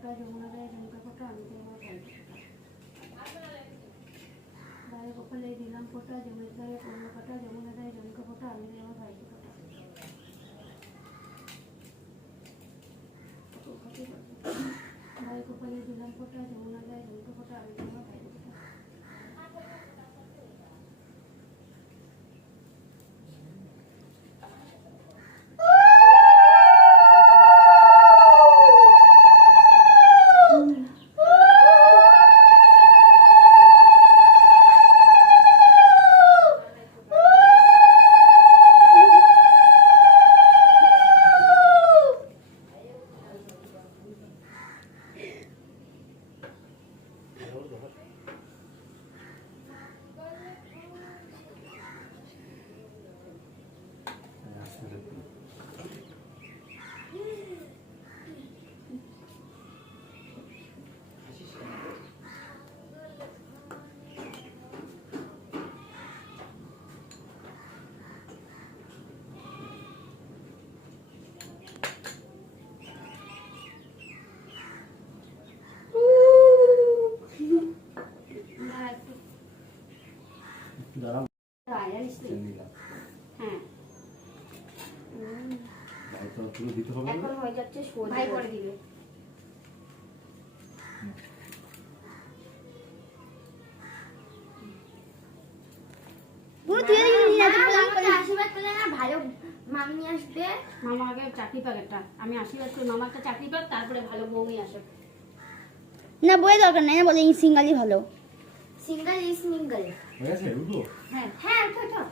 ফোঁটা, যমুনা দেয় ঝুমকা ফোঁটা, আমি দেয় আমার ভাইকে ফোঁটা। গায়ে কপালে দিলাম ফোঁটা, জমির গায়ে পড়লো কাটা, যমুনা দেয় ঝুমকা ফোঁটা, আমি দেয় আমার ভাইকে ফোঁটা। গায়ে কপালে দিলাম ফোঁটা, যমুনা দেয় ঝুমকা ফোঁটা, আমি দেয় আমার ভাইকে ফোঁটা। এখন হয়ে যাচ্ছে ভাই করে দিবে। আশীর্বাদ করলে না ভালো মামি আসবে। মামা আগে চাকরি পাক একটা, আমি আশীর্বাদ করি মামা একটা চাকরি পাক, তারপরে ভালো বউই আসে। না বইয়ের দরকার নাই, না বলে সিঙ্গালই ভালো। Single is mingle. হয়ে গেছে উঠো। হ্যাঁ হ্যাঁ, ওঠো ওঠো।